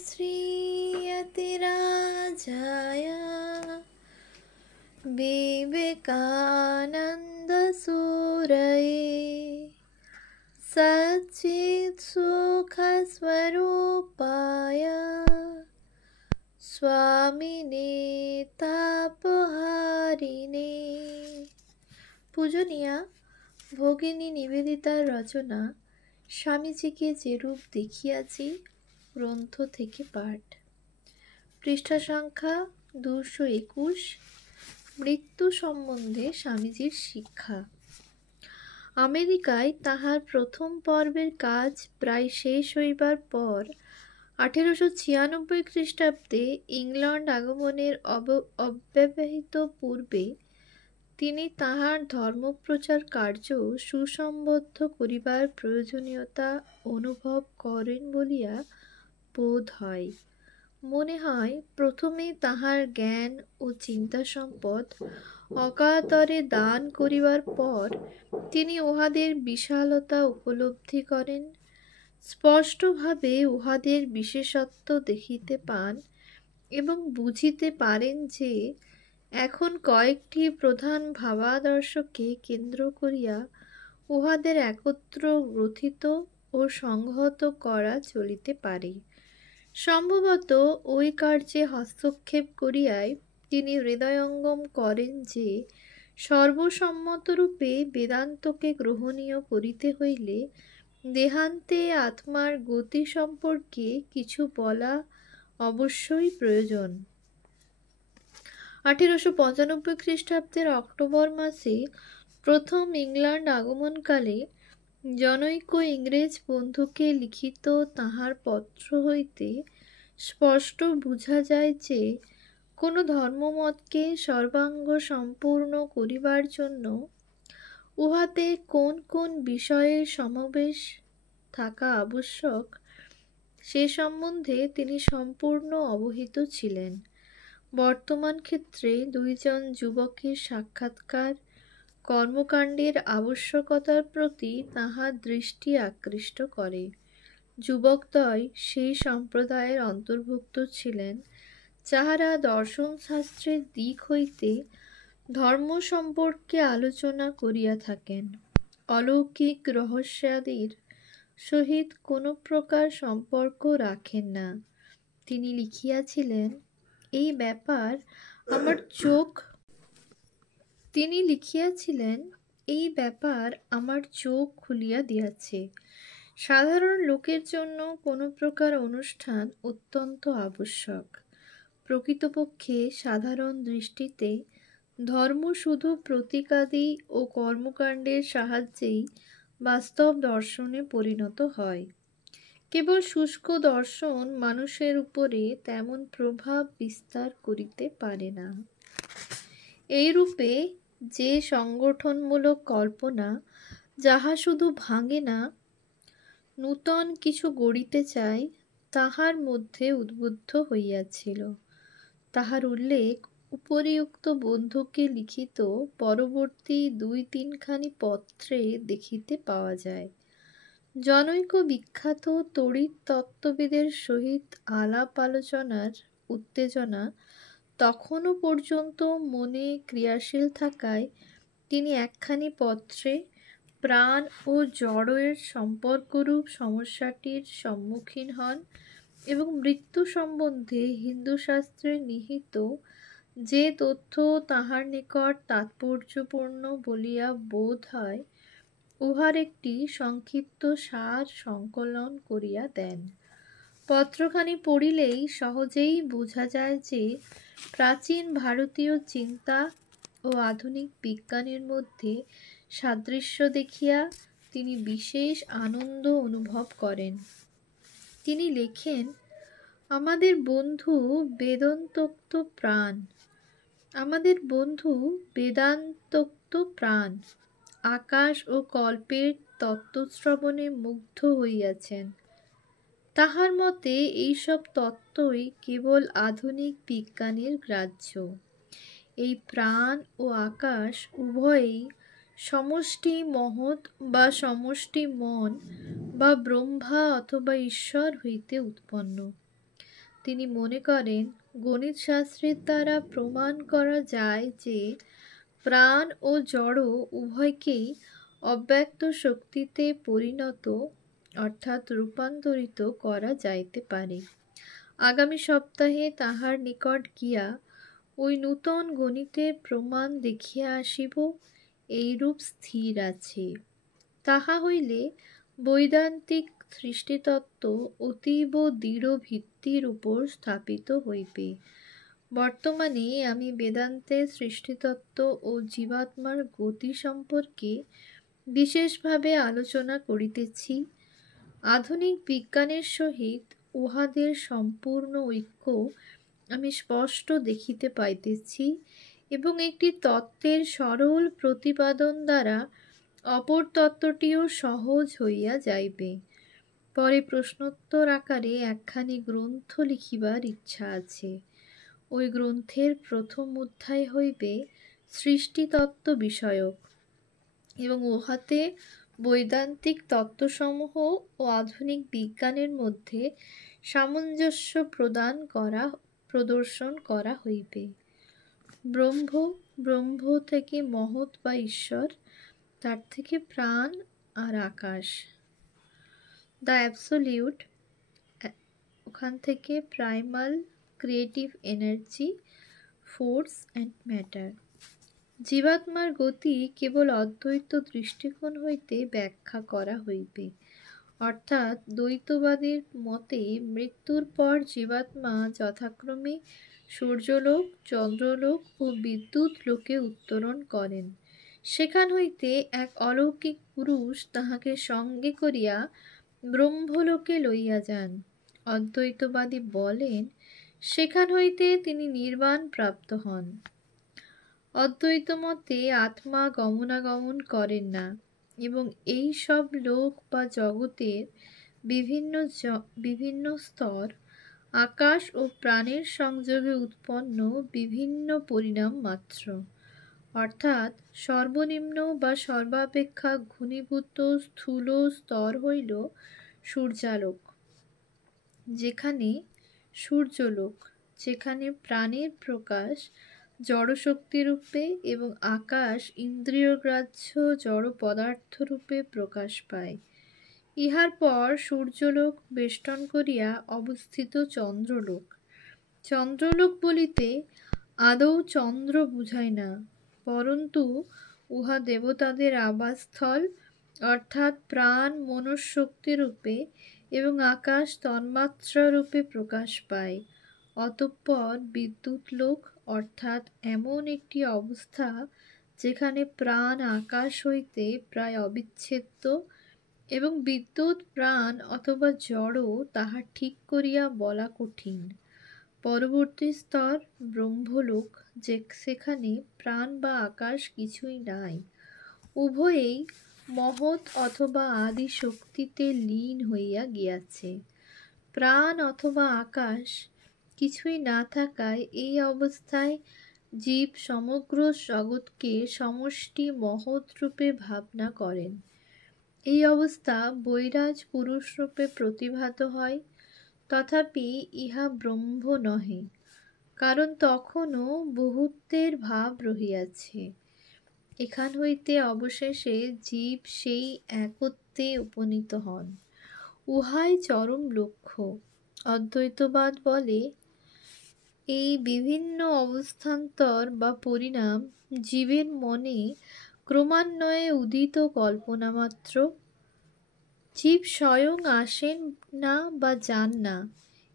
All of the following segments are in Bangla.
श्रीयतिराजाय विवेकानन्दसूरये सच्चित्सुखस्वरूपाय स्वामिने तापहारिणे। পূজনীয়া ভগিনী নিবেদিতার রচনা স্বামীজিকে যেরূপ দেখিয়াছি গ্রন্থ থেকে পাঠ। পৃষ্ঠা সংখ্যা 221। মৃত্যু সম্বন্ধে স্বামীজির শিক্ষা। আমেরিকায় তাহার প্রথম পর্বের কাজ প্রায় শেষ হইবার পর 1896 খ্রিস্টাব্দে ইংল্যান্ড আগমনের অব্যবহিত পূর্বে তিনি তাহার ধর্মপ্রচার কার্য সুসংবদ্ধ করিবার প্রয়োজনীয়তা অনুভব করেন বলিয়া বোধ হয়। মনে হয় প্রথমে তাহার জ্ঞান ও চিন্তা সম্পদ অকাতরে দান করিবার পর তিনি উহাদের বিশালতা উপলব্ধি করেন, স্পষ্টভাবে উহাদের বিশেষত্ব দেখিতে পান এবং বুঝিতে পারেন যে এখন কয়েকটি প্রধান ভাবাদর্শকে কেন্দ্র করিয়া উহাদের একত্র গ্রথিত ও সংহত করা চলিতে পারে। সম্ভবত ওই কার্যে হস্তক্ষেপ করিয়াই তিনি হৃদয়ঙ্গম করেন যে সর্বসম্মতরূপে বেদান্তকে গ্রহণীয় করিতে হইলে দেহান্তে আত্মার গতি সম্পর্কে কিছু বলা অবশ্যই প্রয়োজন। 1895 খ্রিস্টাব্দের অক্টোবর মাসে প্রথম ইংল্যান্ড আগমনকালে জনৈক ইংরেজ বন্ধুকে লিখিত তাহার পত্র হইতে স্পষ্ট বুঝা যায় যে কোনো ধর্মমতকে সর্বাঙ্গ সম্পূর্ণ করিবার জন্য উহাতে কোন কোন বিষয়ের সমাবেশ থাকা আবশ্যক সে সম্বন্ধে তিনি সম্পূর্ণ অবহিত ছিলেন। বর্তমান ক্ষেত্রে দুইজন যুবকের সাক্ষাৎকার কর্মকাণ্ডের আবশ্যকতার প্রতি তাহার দৃষ্টি আকৃষ্ট করে। যুবকদ্বয় সেই সম্প্রদায়ের অন্তর্ভুক্ত ছিলেন যাহারা দর্শনশাস্ত্রের দিক হইতে ধর্ম সম্পর্কে আলোচনা করিয়া থাকেন, অলৌকিক রহস্যাদির সহিত কোনো প্রকার সম্পর্ক রাখেন না। তিনি লিখিয়াছিলেন, এই ব্যাপার আমার চোখ খুলিয়া দিয়াছে। সাধারণ লোকের জন্য কোনো প্রকার অনুষ্ঠান অত্যন্ত আবশ্যক। প্রকৃতপক্ষে সাধারণ দৃষ্টিতে ধর্ম শুধু প্রতীকাদি ও কর্মকাণ্ডের সাহায্যেই বাস্তব দর্শনে পরিণত হয়। কেবল শুষ্ক দর্শন মানুষের উপরে তেমন প্রভাব বিস্তার করিতে পারে না। এইরূপে যে সংগঠনমূলক কল্পনা যাহা শুধু ভাঙে না, নূতন কিছু গড়িতে চায়, তাহার মধ্যে উদ্বুদ্ধ হইয়াছিল। তাহার উল্লেখ উপরিউক্ত বন্ধুকে লিখিত পরবর্তী 2-3 পত্রে দেখিতে পাওয়া যায়। জনৈক বিখ্যাত তড়িৎ তত্ত্ববিদের সহিত আলাপ আলোচনার উত্তেজনা তখনও পর্যন্ত মনে ক্রিয়াশীল থাকায় তিনি একখানি পত্রে প্রাণ ও জড়ের সম্পর্করূপ সমস্যাটির সম্মুখীন হন এবং মৃত্যু সম্বন্ধে হিন্দু শাস্ত্রে নিহিত যে তথ্য তাহার নিকট তাৎপর্যপূর্ণ বলিয়া বোধ হয় উহার একটি সংক্ষিপ্ত সার সংকলন করিয়া দেন। পত্রখানি পড়িলেই সহজেই বোঝা যায় যে প্রাচীন ভারতীয় চিন্তা ও আধুনিক বিজ্ঞানের মধ্যে সাদৃশ্য দেখিয়া তিনি বিশেষ আনন্দ অনুভব করেন। তিনি লেখেন, আমাদের বন্ধু বেদান্তোক্ত প্রাণ আকাশ ও কল্পের তত্ত্বশ্রবণে মুগ্ধ হইয়াছেন। তাহার মতে এইসব তত্ত্বই কেবল আধুনিক বিজ্ঞানের গ্রাহ্য। এই প্রাণ ও আকাশ উভয়েই সমষ্টি মহৎ বা সমষ্টি মন বা ব্রহ্মা অথবা ঈশ্বর হইতে উৎপন্ন। তিনি মনে করেন গণিত শাস্ত্রের দ্বারা প্রমাণ করা যায় যে প্রাণ ও জড় উভয়কেই অব্যক্ত শক্তিতে পরিণত অর্থাৎ রূপান্তরিত করা যাইতে পারে। আগামী সপ্তাহে তাহার নিকট গিয়া ওই নূতন গণিতের প্রমাণ দেখিয়া আসিব, এইরূপ স্থির আছে। তাহা হইলে বৈদান্তিক সৃষ্টিতত্ত্ব অতীব দৃঢ় ভিত্তির উপর স্থাপিত হইবে। বর্তমানে আমি বেদান্তের সৃষ্টিতত্ত্ব ও জীবাত্মার গতি সম্পর্কে বিশেষভাবে আলোচনা করিতেছি। আধুনিক বিজ্ঞানের সহিত উহাদের সম্পূর্ণ ঐক্য আমি স্পষ্ট দেখিতে পাইতেছি এবং একটি তত্ত্বের সরল প্রতিপাদন দ্বারা অপর তত্ত্বটিও সহজ হইয়া যাইবে। পরে প্রশ্নোত্তর আকারে একখানি গ্রন্থ লিখিবার ইচ্ছা আছে। ওই গ্রন্থের প্রথম অধ্যায় হইবে সৃষ্টিতত্ত্ব বিষয়ক এবং উহাতে বৈদান্তিক তত্ত্বসমূহ ও আধুনিক বিজ্ঞানের মধ্যে সামঞ্জস্য প্রদর্শন করা হইবে। ব্রহ্ম থেকে মহৎ বা ঈশ্বর, তার থেকে প্রাণ আর আকাশ, দ্য অ্যাবসোলিউট, ওখান থেকে primal creative energy, force and matter. জীবাত্মার গতি কেবল অদ্বৈত দৃষ্টিকোণ হইতে ব্যাখ্যা করা হইবে, অর্থাৎ দ্বৈতবাদীর মতে মৃত্যুর পর জীবাত্মা যথাক্রমে সূর্যলোক, চন্দ্রলোক ও বিদ্যুৎ লোকে উত্তরণ করেন। সেখান হইতে এক অলৌকিক পুরুষ তাহাকে সঙ্গে করিয়া ব্রহ্মলোকে লইয়া যান। অদ্বৈতবাদী বলেন সেখান হইতে তিনি নির্বাণ প্রাপ্ত হন। অদ্বৈত মতে আত্মা গমনাগমন করেন না এবং এই সব লোক বা জগতের বিভিন্ন স্তর, আকাশ ও প্রাণের সংযোগে উৎপন্ন বিভিন্ন পরিণাম মাত্র, অর্থাৎ সর্বনিম্ন বা সর্বাপেক্ষা ঘনীভূত স্থূল স্তর হইল সূর্যালোক, যেখানে প্রাণের প্রকাশ জড়শক্তিরূপে এবং আকাশ ইন্দ্রিয়গ্রাহ্য জড় পদার্থরূপে প্রকাশ পায়। ইহার পর সূর্যলোক বেষ্টন করিয়া অবস্থিত চন্দ্রলোক। চন্দ্রলোক বলিতে আদৌ চন্দ্র বুঝায় না, পরন্তু উহা দেবতাদের আবাসস্থল, অর্থাৎ প্রাণ মনঃশক্তিরূপে এবং আকাশ তন্মাত্রারূপে প্রকাশ পায়। অতঃপর বিদ্যুৎ লোক, অর্থাৎ এমন একটি অবস্থা যেখানে প্রাণ আকাশ হইতে প্রায় অবিচ্ছেদ্য এবং বিদ্যুৎ প্রাণ অথবা জড় তাহা ঠিক করিয়া বলা কঠিন। পরবর্তী স্তর ব্রহ্মলোক, সেখানে প্রাণ বা আকাশ কিছুই নাই, উভয়েই মহৎ অথবা আদি শক্তিতে লীন হইয়া গিয়াছে। প্রাণ অথবা আকাশ কিছুই না থাকায় এই অবস্থায় জীব সমগ্র জগৎকে সমষ্টি মহৎ রূপে ভাবনা করেন। এই অবস্থা বৈরাজ পুরুষ রূপে প্রতিভাত হয়, তথাপি ইহা ব্রহ্ম নহে, কারণ তখনও বহুত্বের ভাব রহিয়াছে। এখান হইতে অবশেষে জীব সেই একত্বে উপনীত হন, উহাই চরম লক্ষ্য। অদ্বৈতবাদ বলে এই বিভিন্ন অবস্থান্তর বা পরিণাম জীবের মনে ক্রমান্বয়ে উদিত কল্পনা মাত্র। জীব স্বয়ং আসেন না বা যান না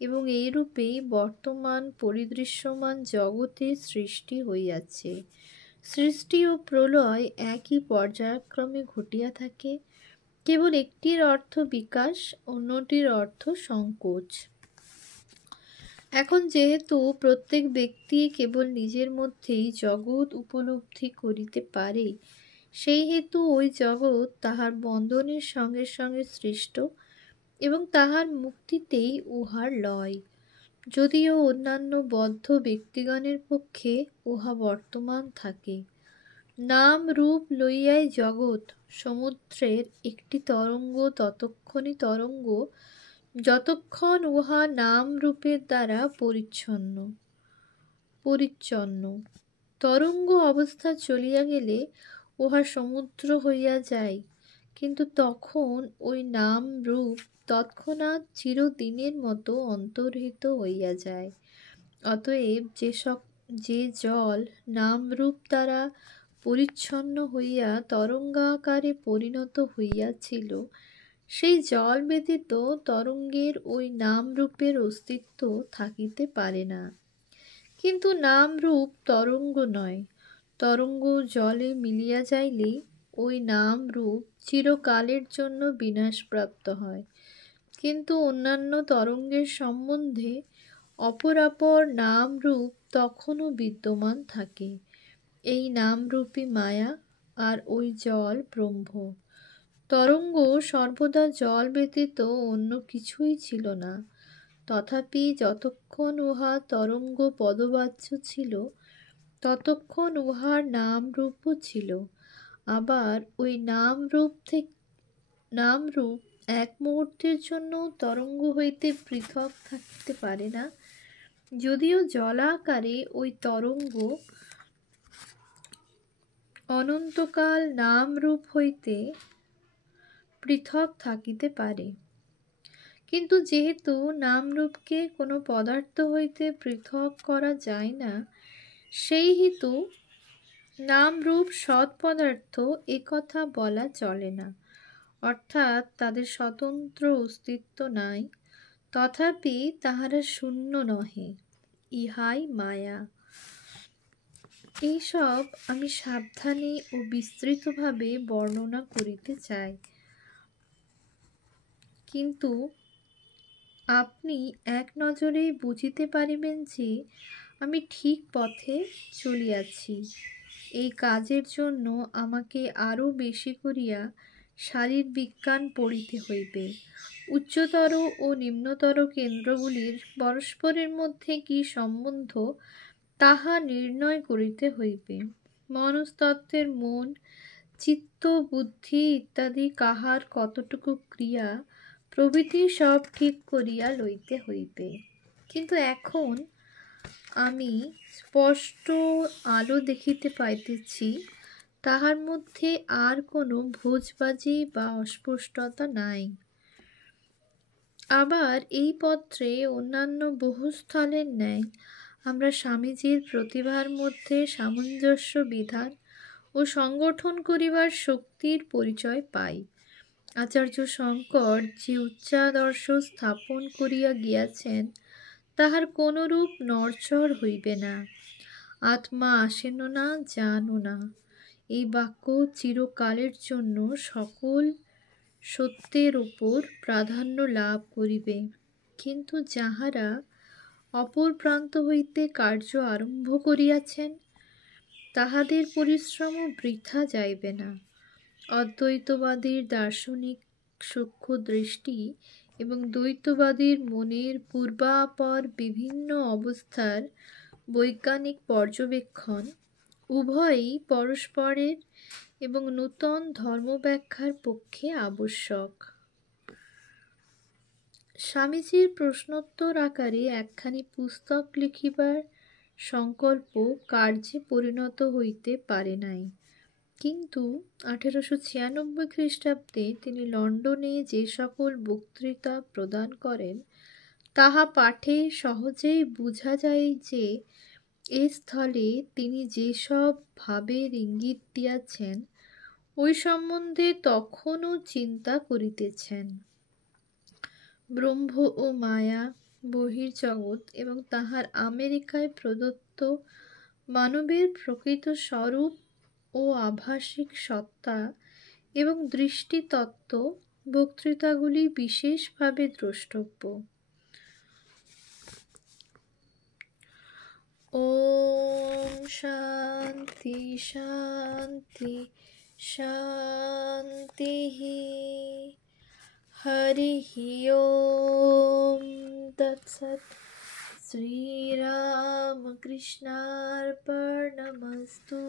এবং এইরূপেই বর্তমান পরিদৃশ্যমান জগতের সৃষ্টি হইয়াছে। সৃষ্টি ও প্রলয় একই পর্যায়ক্রমে ঘটিয়া থাকে, কেবল একটির অর্থ বিকাশ, অন্যটির অর্থ সংকোচ। এখন যেহেতু প্রত্যেক ব্যক্তি কেবল নিজের মধ্যেই জগৎ উপলব্ধি করিতে পারে, সেই হেতু ওই জগৎ তাহার বন্ধনের সঙ্গে সঙ্গে সৃষ্ট এবং তাহার মুক্তিতেই উহার লয়, যদিও অন্যান্য বদ্ধ ব্যক্তিগণের পক্ষে উহা বর্তমান থাকে। নাম রূপ লইয়াই জগৎ সমুদ্রের একটি তরঙ্গ, ততক্ষণই তরঙ্গ যতক্ষণ উহা নাম রূপের দ্বারা পরিচ্ছন্ন। তরঙ্গ অবস্থা চলিয়া গেলে উহা সমুদ্র হইয়া যায়, কিন্তু তখন ওই নাম রূপ তৎক্ষণাৎ চিরদিনের মতো অন্তর্হিত হইয়া যায়। অতএব যে জল নাম রূপ দ্বারা পরিচ্ছন্ন হইয়া তরঙ্গাকারে পরিণত হইয়াছিল, সেই জল ব্যতীত তরঙ্গের ওই নাম রূপের অস্তিত্ব থাকিতে পারে না। কিন্তু নাম রূপ তরঙ্গ নয়। তরঙ্গ জলে মিলিয়া যাইলে ওই নাম রূপ চিরকালের জন্য বিনাশপ্রাপ্ত হয়, কিন্তু অন্যান্য তরঙ্গের সম্বন্ধে অপরাপর নাম রূপ তখনও বিদ্যমান থাকে। এই নামরূপী মায়া, আর ওই জল ব্রহ্ম। তরঙ্গ সর্বদা জল ব্যতীত অন্য কিছুই ছিল না। তথাপি যতক্ষণ উহা তরঙ্গ পদবাচ্য ছিল, ততক্ষণ উহার নাম রূপও ছিল। আবার ওই নাম রূপ এক মুহূর্তের জন্য তরঙ্গ হইতে পৃথক থাকিতে পারে না, যদিও জলাকারে ওই তরঙ্গ অনন্তকাল নাম রূপ হইতে পৃথক থাকিতে পারে। কিন্তু যেহেতু নামরূপকে কোনো পদার্থ হইতে পৃথক করা যায় না, সেই হেতু নামরূপ সৎ পদার্থ একথা বলা চলে না, অর্থাৎ তাদের স্বতন্ত্র অস্তিত্ব নাই। তথাপি তাহারা শূন্য নহে, ইহাই মায়া। এইসব আমি সাবধানে ও বিস্তৃতভাবে বর্ণনা করিতে চাই, কিন্তু আপনি এক নজরেই বুঝিতে পারিবেন যে আমি ঠিক পথে চলিয়াছি। এই কাজের জন্য আমাকে আরও বেশি করিয়া শারীরবিজ্ঞান পড়িতে হইবে। উচ্চতর ও নিম্নতর কেন্দ্রগুলির পরস্পরের মধ্যে কি সম্বন্ধ, তাহা নির্ণয় করিতে হইবে। মনস্তত্ত্বের মন, চিত্ত, বুদ্ধি ইত্যাদি কাহার কতটুকু ক্রিয়া প্রভৃতি সব ঠিক করিয়া লইতে হইবে। কিন্তু এখন আমি স্পষ্ট আলো দেখিতে পাইতেছি, তাহার মধ্যে আর কোনো ভোজবাজি বা অস্পষ্টতা নাই। আবার এই পত্রে অন্যান্য বহু স্থলের ন্যায় আমরা স্বামীজীর প্রতিভার মধ্যে সামঞ্জস্য বিধান ও সংগঠন করিবার শক্তির পরিচয় পাই। আচার্য শঙ্কর যে উচ্চাদর্শ স্থাপন করিয়া গিয়াছেন, তাহার কোনরূপ নড়চড় হইবে না। আত্মা আসেন না, জানো না, এই বাক্য চিরকালের জন্য সকল সত্যের উপর প্রাধান্য লাভ করিবে। কিন্তু যাহারা অপর প্রান্ত হইতে কার্য আরম্ভ করিয়াছেন, তাহাদের পরিশ্রম বৃথা যাইবে না। অদ্বৈতবাদীর দার্শনিক সূক্ষ্ম দৃষ্টি এবং দ্বৈতবাদীর মনের পূর্বাপর বিভিন্ন অবস্থার বৈজ্ঞানিক পর্যবেক্ষণ উভয়ই পরস্পরের এবং নূতন ধর্মব্যাখ্যার পক্ষে আবশ্যক। স্বামীজীর প্রশ্নোত্তর আকারে একখানি পুস্তক লিখিবার সংকল্প কার্যে পরিণত হইতে পারে নাই, কিন্তু 1896 খ্রিস্টাব্দে তিনি লন্ডনে যে সকল বক্তৃতা প্রদান করেন, তাহা পাঠে সহজেই বুঝা যায় যে এ স্থলে তিনি যেসব ভাবের ইঙ্গিত দিয়াছেন, ওই সম্বন্ধে তখনও চিন্তা করিতেছেন। ব্রহ্ম ও মায়া, বহির্জগৎ এবং তাহার আমেরিকায় প্রদত্ত মানবের প্রকৃত স্বরূপ ও আভাসিক সত্তা এবং দৃষ্টিতত্ত্ব বক্তৃতাগুলি বিশেষভাবে দ্রষ্টব্য। ওম শান্তি শান্তি শান্তি। হরি ওম তৎসৎ। শ্রীরামকৃষ্ণার্পণমস্তু।